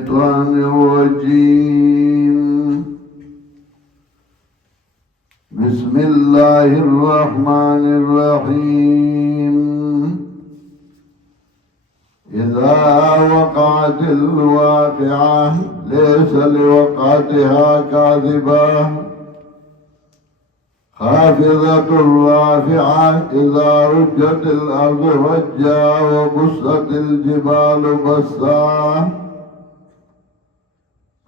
الشيطان الرجيم. بسم الله الرحمن الرحيم. إذا وقعت الواقعة ليس لوقعتها كاذبة خافضة رافعة إذا رجت الأرض رجا وبست الجبال بسا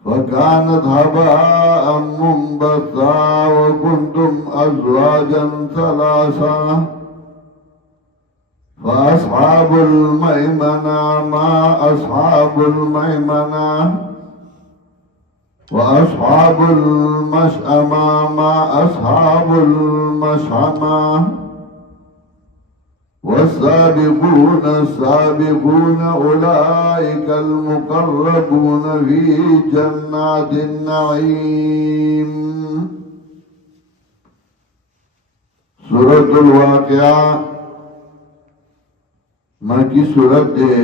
فكانت هباء منبثا وكنتم أزواجا ثلاثا فأصحاب الميمنة ما أصحاب الميمنة وأصحاب المشأمة ما أصحاب المشأمة والسابقون السابقون أولئك المقربون في جنات النعيم. سورة الواقعة مکی صورت دے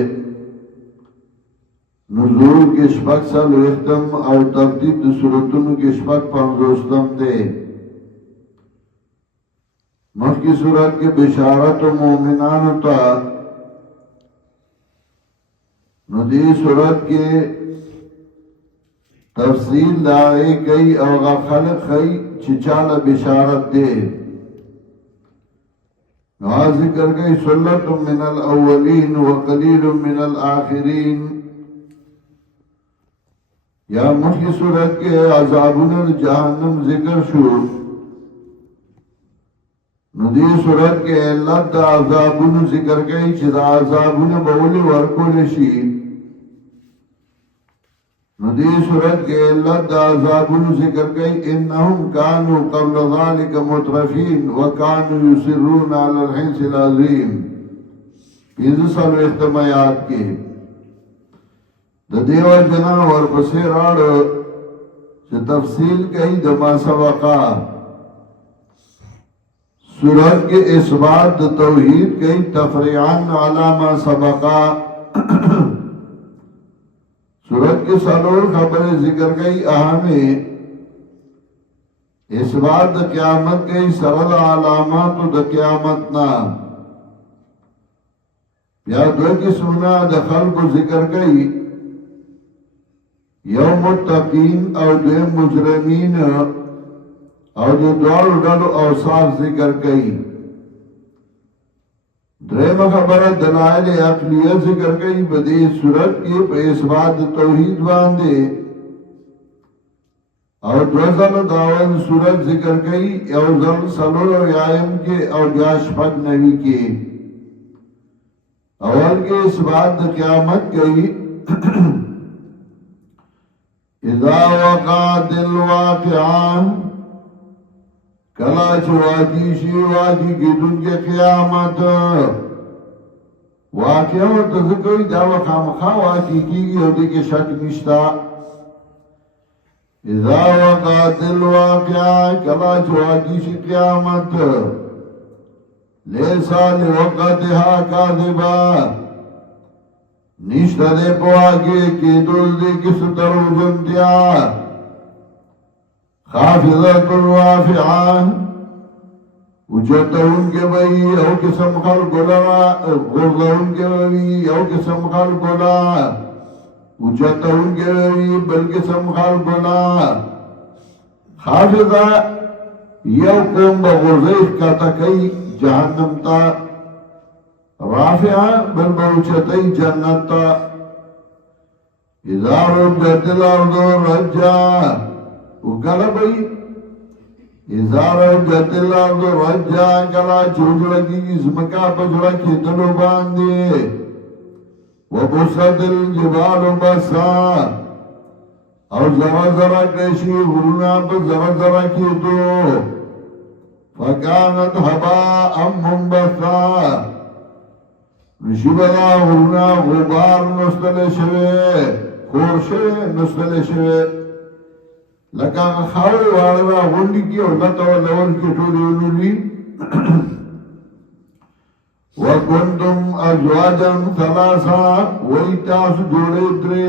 نزول کے شپک سال ویختم اور ترتیب دے صورتونو کے شپک پنځوستم دے. مکی صورت کے بشارت و مومنانو تا ندی صورت کے تفصیل داغی کئی او خلق خی چچال بشارت دے. نواز ذکر گئی سلت من الاولین وقلیل من الاخرین. یا مخی صورت کے عذابون جہنم ذکر شو ندی صورت کے علت دا عذابون ذکر گئی چی دا عذابون بولی ورکول شی. ندی صورت کے علت دا عذابون ذکر گئی انہم کانو قبل ذالک مترفین وکانو یسرون علی الحنس العظیم. پینز سالو اختمایات کے دا دیو جنا ورپسی راڑ چه تفصیل کئی دما سبقا. سورت کے اثبات دا توحید کئی تفریعان علامہ سبقا. سورت کے سالور خبر ذکر گئی اہمی اثبات دا قیامت گئی سرل علامات دا قیامتنا. یا دو قسمنا دا خلق ذکر گئی یوم متقین او دو مجرمین او دو دوار ڈالو اوصاف ذکر گئی. درم خبر دلائل عقلیہ ذکر گئی بدی صورت کی پہ اثبات توحید باندے. اور دوزل داون صورت ذکر گئی اوزل سلول و یائم کے او بیاش پک نبی کے. اول کے اثبات قیامت گئی اذا وقعت الواقعہ کلا چواقی شی واقعی کی دن کے قیامت. واقعہ و تذکری دعوی خامخواہ واقعی کی گئی ہو دے کے شک نشتا. اذا وقعت الواقعہ کلا چواقی شی قیامت لیسا لوقتها کاذبا نشتا دے پواقعی کی دل دے کس طرح جنتیا. خافضت الرافعہ اجتہون کے بھئی او قسم خلق گلا غرضہون کے بھئی او قسم خلق گلا اجتہون کے بھئی بل قسم خلق گلا. خافضہ یو قوم بغرزیف کا تکی جہنم تا. رافعہ بل بوچتی جنت تا. اذا رجت الارض رجا وقال بھئی اذا رجت الارض رجا کلا چوجڑا کی زمکا پجڑا کی دلو باندے. وبست الجبال بسا اور ذرا ذرا کشی غرونا پر ذرا ذرا کی دو. فکانت ہباء منبثا نشبلا غرونا غبار نستل شوے خورشے نستل شوے. لکا خاور وارا غنڈی کی اور لتا و لون کی ٹولی انولی. وَكُنْتُمْ أَزْوَاجًا ثَلَاثًا وَإِتَاسُ جوڑے درے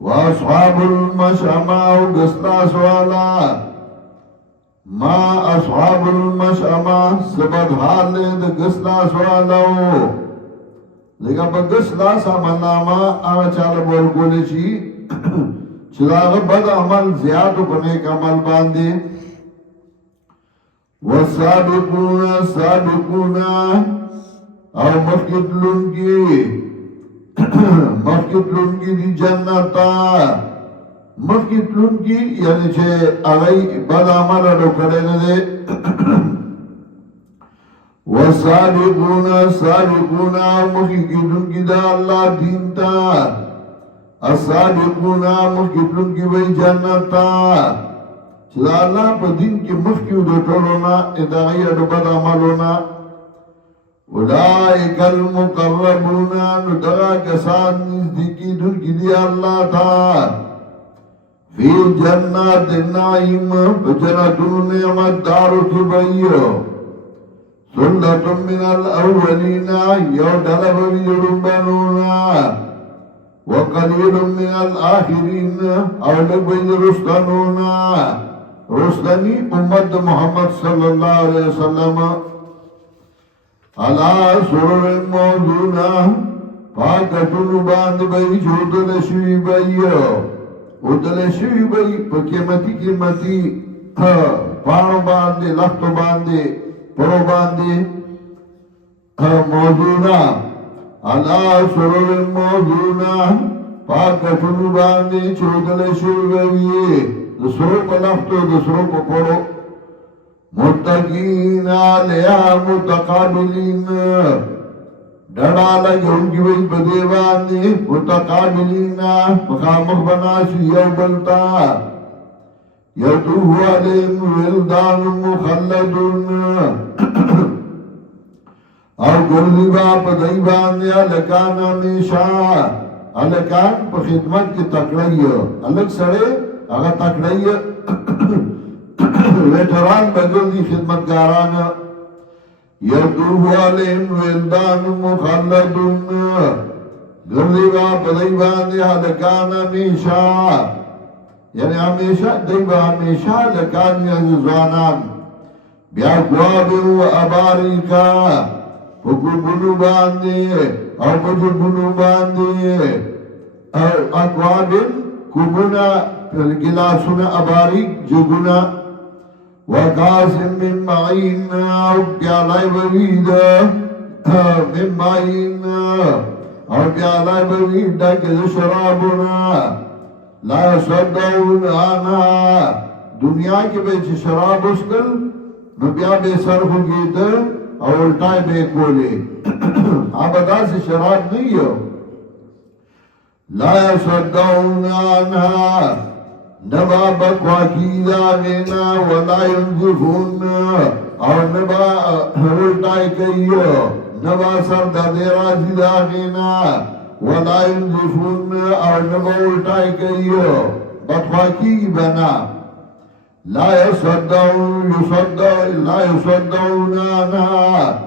واصحاب المشأمة وقسطاس والا ما اصحاب المشأمة سبد حال د قسطاس والا لکه په قسطاس عمل نامه هغه چاله ورکول شي چې هغه بد عمل زیات په نیک عمل باندې والسابقون السابقون او مخکت لنگی دی جنتا مخکت لنگی یعنی چه اغی بد عمل اڈو کڑے ندے والسابقون السابقون او مخکت لنگی دا اللہ دین تا السابقون مخکت لنگی وی جنتا چه اللہ پا دین کی مخکیو دو ٹولونا اداغی اڈو بد عملونا اولئک المقربون ندغا کسان نزدیکی دن کی دی اللہ تھا فی جنات النعیم بجنتون نعمت دارو کی بئیو سنت من الاولین یو دلبوی رنبانونا وقلیل من الاخرین اولک بید رستانونا رستانی امت محمد صلی اللہ علیہ وسلم علا سرر موضونا پاکتون باند بئی چودل شوی بئی ادل شوی بئی پا قیمتی پانو باندے لختو باندے پرو باندے موضونا علا سرر موضونا پاکتون باندے چودل شوی بئی دسرو پا لختو دسرو پا پرو متقین علیہ متقابلین ڈڑا لگے ان کی وہی بدیوانی متقابلین مخامخ بناشی یو بلتا یدوہ علیم ولدان مخلدون او گردی باپ دیوانی علکان ہمیشہ علکان پا خدمت کی تکڑی علک سڑے اگر تکڑی ویٹران بگردی خدمتگاران یدوب علیم ولدان مخلدون گردی با پدیبان دی حلکان ہمیشہ یعنی ہمیشہ دیبا ہمیشہ لکان یزوانان بیا قواب و اباریکا پکو بنو باندی او پکو بنو باندی اقواب کبنا گلاسون اباریک جگنا وقاسم من معین او پیالائی بوید من معین او پیالائی بوید ڈاکد شرابنا لا صدعون آنا دنیا کے بیچ شراب اسکل نو بیا بے سر ہو گید اور الٹائی بے کولے آبادا سے شراب نہیں ہو لا صدعون آنا نبا بکواکی داغینا ولا ینزفون اور نبا الٹائی کئیو نبا سر دادے راضی داغینا ولا ینزفون اور نبا الٹائی کئیو بکواکی بنا لا يصدعون عنها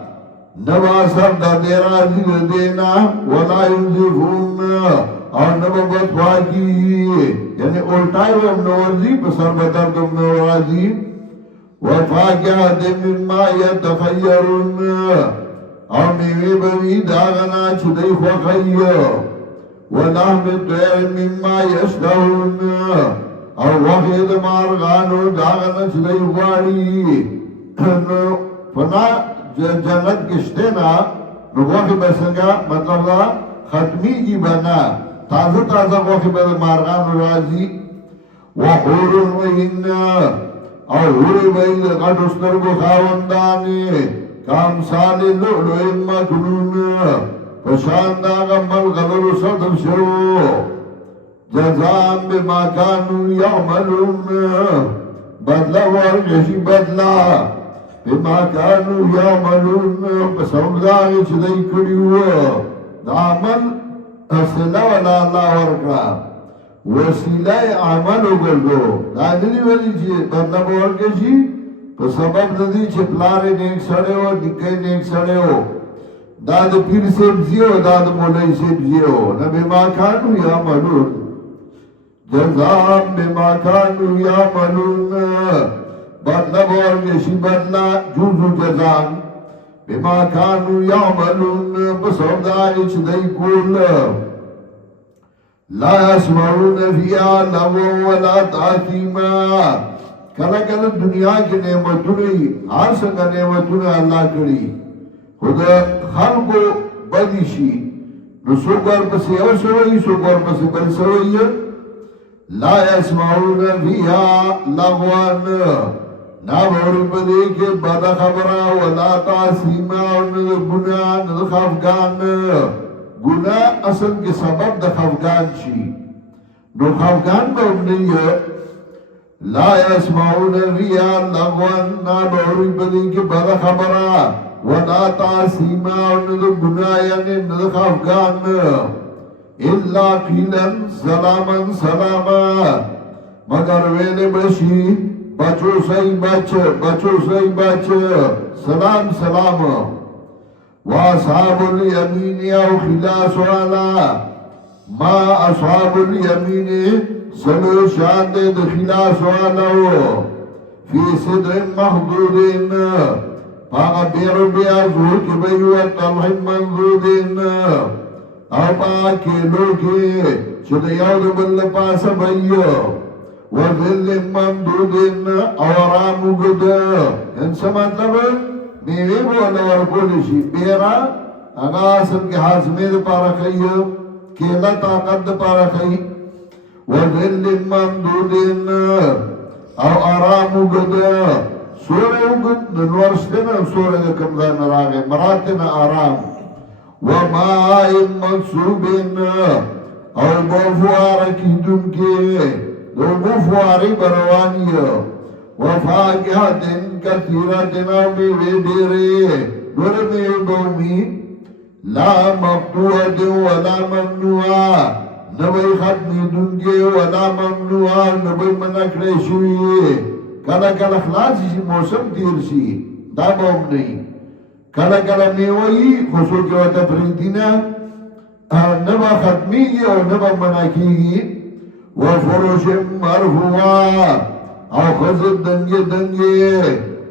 نبا سر دادے راضی دینا ولا ینزفون اور نبا بکواکی یعنی الٹائی و امنوازی بسر بدرد امنوازی وفاقیات مما یتخیرون اور میوی بوی داغنا چدی خوخی ولحم الطیر مما یشتہون اور وحید مارغانو داغنا چدی غواری فنا جنت کشتے نا نوخی بسنگا مطلب دا ختمی کی بنا تازه وقت بر مارغان راضی وحور وین او حور بید غټ سترګو خاوندانې کامثال لؤلؤ مکنون پشان داغا ملغلل صدف شو جزام بما کانو یعملون بدلا ورگشی بدلا بما کانو یعملون پسوک داغی چدئی کریو دا عمل اصلا ولا اللہ ورکا وسیله عمل وګرځو دا دې ویلي چې بدلا ورکشي په سبب د دې چې پلار نیک سره او دکې نیک سره او دا د پیر سیب زیو دا د مولای سیب زیو نه بما کانو یعملون جزاء بما کانو یعملون بدلا ورکشي بدلا جزو جزاء بما کانو یعملون بسبب دا چې دای کول لا يسمعون فيها لغوا ولا تأثيما کله کله دنیا کې نعمتونه هر څنګه نعمتونه الله کړی خدا خلقو بدی شي نو څوګر پسې یو شوی څوګر پسې بل شوی لا يسمعون فيها لغوا نا ورو پدې کې بد خبره ولا تأثيما او ګناه نه خفقان گناہ اصل کے سبب دا خفگان چی نو خفگان با ابنی لا يسمعون ریا لغوان نا باوری بدی کے بدا خبرا ونا تاسیما ندو گناہ یعنی ندو خفگان الا قیلا سلاما سلاما مگر ویلے بشی بچو سی بچ سلام سلام واصحاب اليمين او خلاص والا ما اصحاب اليمين سلو شان دے خلاص والا فی صدر محدود پاگا بیرو بیازو کی بیو طلح منضود او پاکی لوکی چد یود بل پاس بیو وذل ممدود او رامو گد انسا مطلب میوے بولا ورکولی شی بیرا اگا اصل کے حازمے دا پارا خی کیلا طاقت دا پارا خی وذل ممدودین او آرامو گد سورے اگد نورشتنا سورے دا کمدان راگے مراتنا آرام ومائی منصوبین او بوفوار کی دن کے دو بوفواری بروانی وفاقحة كثيرة وميوه ديري نور ميوه قومي لا مقطوعة ولا ممنوعة نبي ختم دنگي ولا ممنوعة نبي منکره شوي کلا کلا خلاصی شی موسم تیر شی دا بوم نئی کلا کلا میوهی خصوص و تفریدینا نبا ختمیگی و نبا منکیگی وفروش مرفوعة او خزر دنگی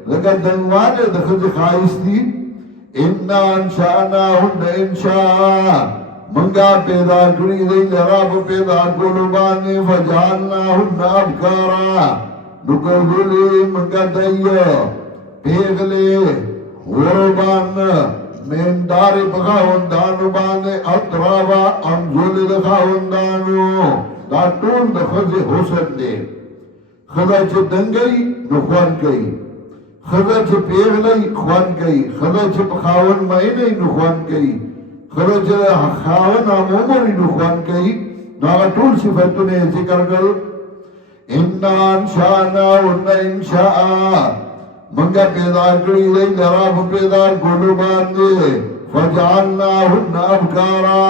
لکه دنگواله د خزر خائستی انا انشاءنا هن انشاء منگا پیدا کری دی لراب پیدا کلو بانی فجعلنا هن ابکارا نکردولی منگا دی پیغلی غربان من داری بخاوندانو بانی اطرابا امزولی دخاوندانو دا طول د خزر حسن دی خدا چې دنګي نو خوان کوي خدا چې پیغلې خوان کوي خدا چې په خاون مې نو خوان کوي خدا چې خاون عمومي نو خوان کوي دا ټول صفاتونه ذکر کړل ان انشاءنا ون انشاء منګه پیدا کړی دی دراب پیدا ګلو باندې فجعلناهن ابکارا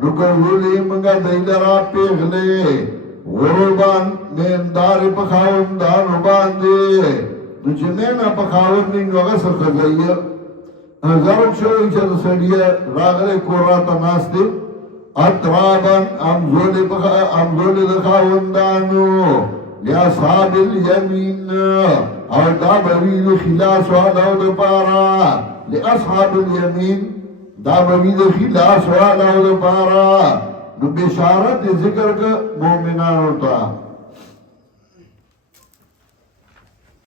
نو ګورلې منګه دای دراب پیغلې غربان میندار پخاون دانو باندے نو چه مینا پخاون نینگو غصر خزایی ضرب شوئی چه سڑیا راغل کوراتا ناستے اطرابان امزول دخاون دانو لیا صحاب الیمین اور دا بوید خلاص والاو دا پارا لی اصحاب الیمین دا بوید خلاص والاو دا پارا نو بشارت ذکر کا مومنان ہوتا